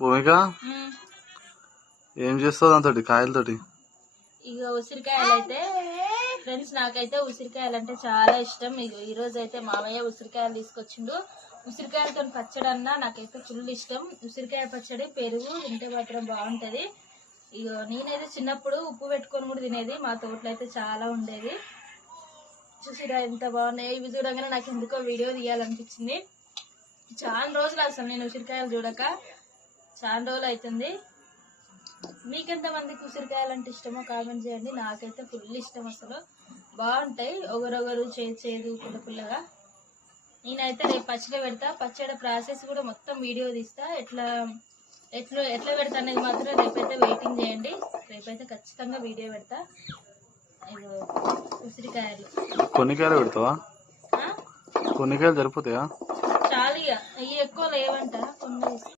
భూమిక ఏం చేస్తావు దాంతో కాయలతోటి? ఇక ఉసిరికాయలు అయితే ఫ్రెండ్స్, నాకైతే ఉసిరికాయలు అంటే చాలా ఇష్టం. ఇక ఈ రోజు అయితే మామయ్య ఉసిరికాయలు తీసుకొచ్చిండు. ఉసిరికాయలతో పచ్చడి అన్నా నాకైతే ఫుల్ ఇష్టం. ఉసిరికాయ పచ్చడి పెరుగు తింటే మాత్రం బాగుంటది. ఇక నేనైతే చిన్నప్పుడు ఉప్పు పెట్టుకొని కూడా తినేది. మా తోటలో అయితే చాలా ఉండేది. చూసిరా ఎంత బాగున్నాయి. ఇవి చూడగానే నాకు ఎందుకో వీడియో తీయాలనిపించింది. చాలా రోజులు అసలు నేను ఉసిరికాయలు చూడక చాలా రోజులు అవుతుంది. మీకెంత మందికి ఉసిరికాయలు అంటే ఇష్టమో కామెంట్ చేయండి. నాకైతే ఫుల్ ఇష్టం. అసలు బాగుంటాయి, ఒగరొగరు చేదు పుల్ల పుల్లగా. నేనైతే రేపు పచ్చడి పెడతా. పచ్చడి ప్రాసెస్ కూడా మొత్తం వీడియో తీస్తా. ఎట్లా ఎట్లా ఎట్లా పెడతా అనేది మాత్రం రేపైతే వెయిటింగ్ చేయండి. రేపైతే ఖచ్చితంగా వీడియో పెడతా. ఉసిరికాయలు కొన్ని కాయలు పెడతావా? కొన్ని కాయలు సరిపోతాయా? చాలు ఇక, ఇవి ఎక్కువ లేవంట కొన్ని.